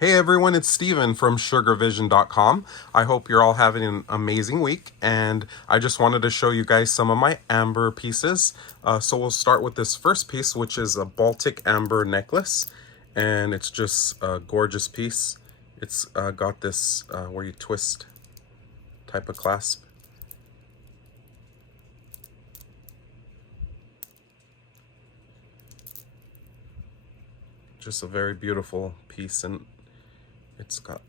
Hey everyone, it's Steven from SUGARVISSION.com. I hope you're all having an amazing week, and I just wanted to show you guys some of my amber pieces. So we'll start with this first piece, which is a Baltic amber necklace, and it's just a gorgeous piece. It's got this where you twist type of clasp. Just a very beautiful piece, and it's got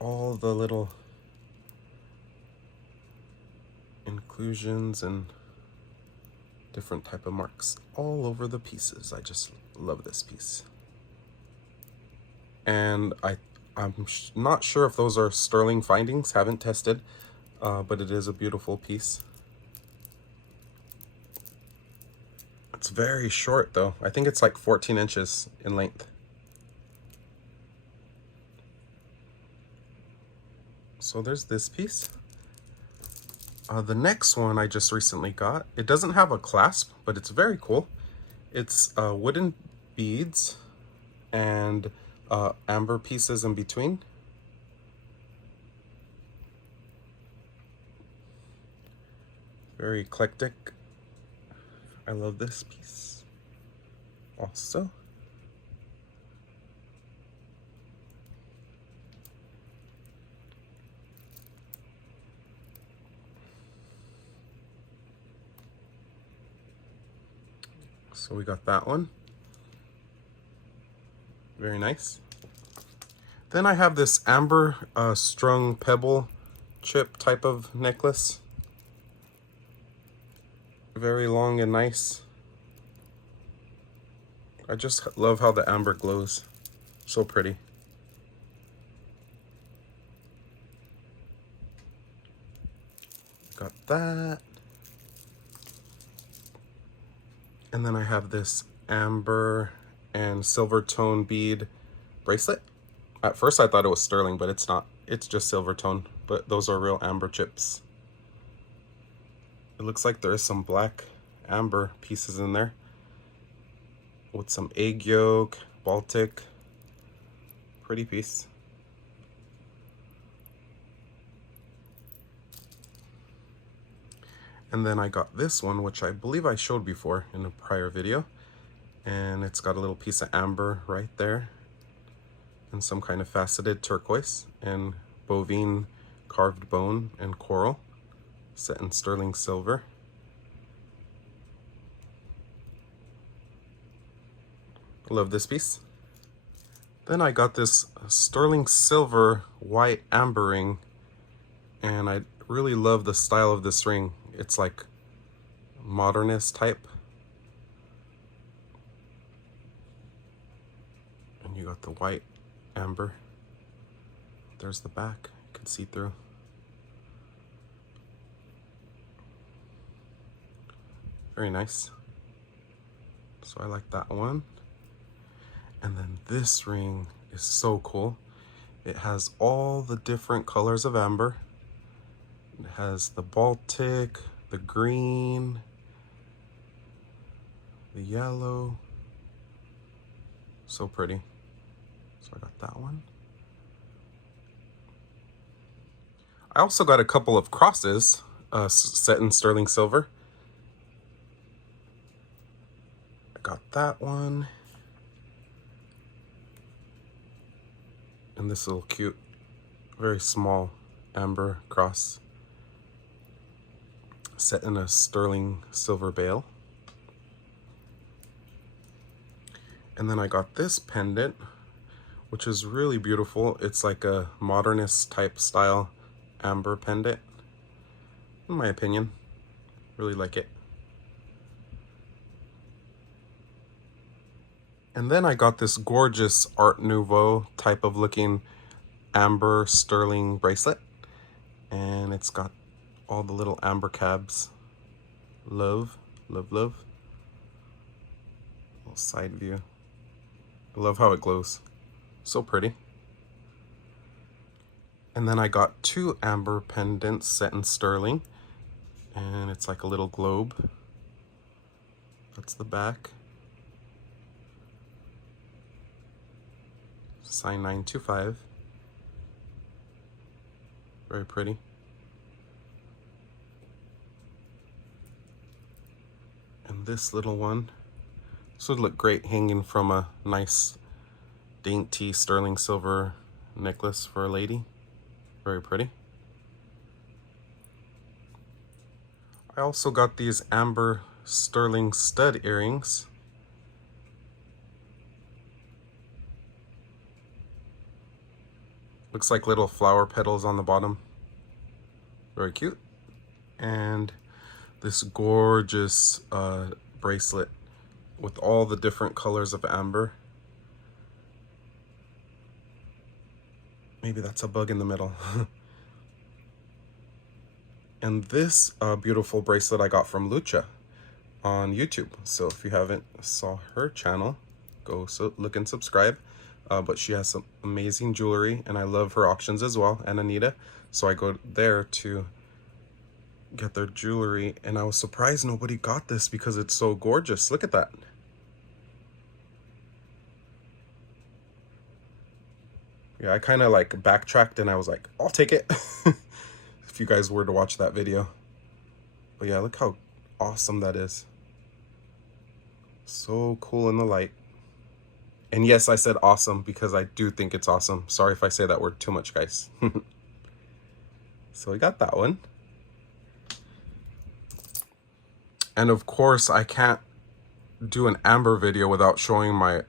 all the little inclusions and different type of marks all over the pieces. I just love this piece. And I'm not sure if those are sterling findings, haven't tested, but it is a beautiful piece. It's very short though. I think it's like 14 inches in length. So there's this piece. The next one I just recently got, it doesn't have a clasp, but it's very cool. It's wooden beads and amber pieces in between. Very eclectic. I love this piece also. So we got that one. Very nice. Then I have this amber strung pebble chip type of necklace. Very long and nice. I just love how the amber glows. So pretty. Got that. And then I have this amber and silver tone bead bracelet. At first I thought it was sterling, but it's not. It's just silver tone, but those are real amber chips. It looks like there is some black amber pieces in there with some egg yolk, Baltic. Pretty piece. And then I got this one, which I believe I showed before in a prior video. And it's got a little piece of amber right there and some kind of faceted turquoise and bovine carved bone and coral set in sterling silver. I love this piece. Then I got this sterling silver white amber ring, and I really love the style of this ring. It's like modernist type. And you got the white amber. There's the back, you can see through. Very nice. So I like that one. And then this ring is so cool. It has all the different colors of amber. It has the Baltic, the green, the yellow. So pretty. So I got that one. I also got a couple of crosses set in sterling silver. I got that one. And this little cute, very small amber cross set in a sterling silver bale. And then I got this pendant, which is really beautiful. It's like a modernist type style amber pendant, in my opinion. Really like it. And then I got this gorgeous Art Nouveau type of looking amber sterling bracelet. And it's got all the little amber cabs. Love, love, love. Little side view. I love how it glows. So pretty. And then I got two amber pendants set in sterling. And it's like a little globe. That's the back. sign 925. Very pretty. And this little one, this would look great hanging from a nice dainty sterling silver necklace for a lady. Very pretty. I also got these amber sterling stud earrings. Looks like little flower petals on the bottom. Very cute. And this gorgeous bracelet with all the different colors of amber. Maybe that's a bug in the middle. And this beautiful bracelet I got from Lucha on YouTube. So if you haven't saw her channel, go look and subscribe. But she has some amazing jewelry, and I love her auctions as well, and Anita. So I go there to get their jewelry, and I was surprised nobody got this because it's so gorgeous. Look at that. Yeah, I kind of like backtracked and I was like, I'll take it. If you guys were to watch that video. But yeah, look how awesome that is. So cool in the light. And yes, I said awesome because I do think it's awesome. Sorry if I say that word too much, guys. So we got that one. And of course, I can't do an amber video without showing my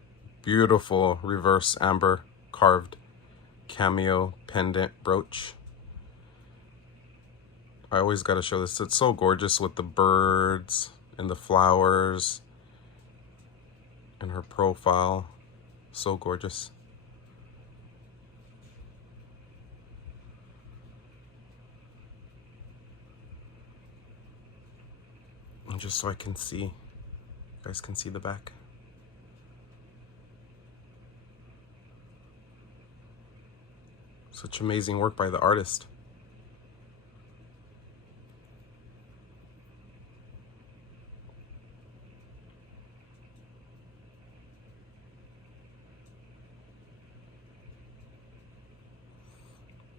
beautiful reverse amber carved cameo pendant brooch. I always got to show this. It's so gorgeous with the birds and the flowers and her profile. So gorgeous. And just so I can see, you guys can see the back. Such amazing work by the artist.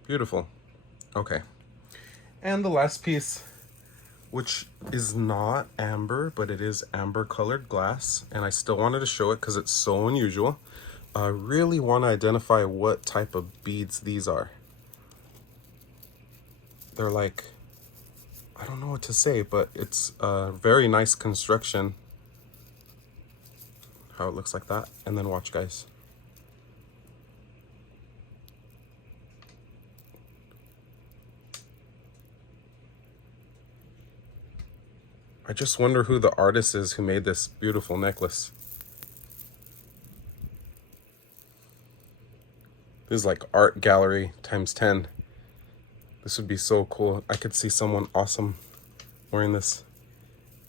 Beautiful. Okay. And the last piece, which is not amber, but it is amber colored glass. And I still wanted to show it because it's so unusual. I really want to identify what type of beads these are. They're like, I don't know what to say, but it's a very nice construction. How it looks like that. And then watch, guys. I just wonder who the artist is who made this beautiful necklace. This is like art gallery times 10. This would be so cool. I could see someone awesome wearing this.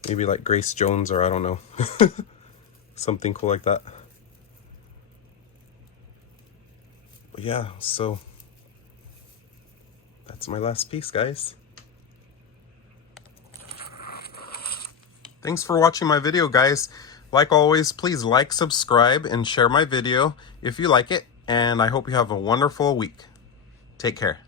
Maybe like Grace Jones, or I don't know. Something cool like that. But yeah, so that's my last piece, guys. Thanks for watching my video, guys. Like always, please like, subscribe, and share my video if you like it. And I hope you have a wonderful week. Take care.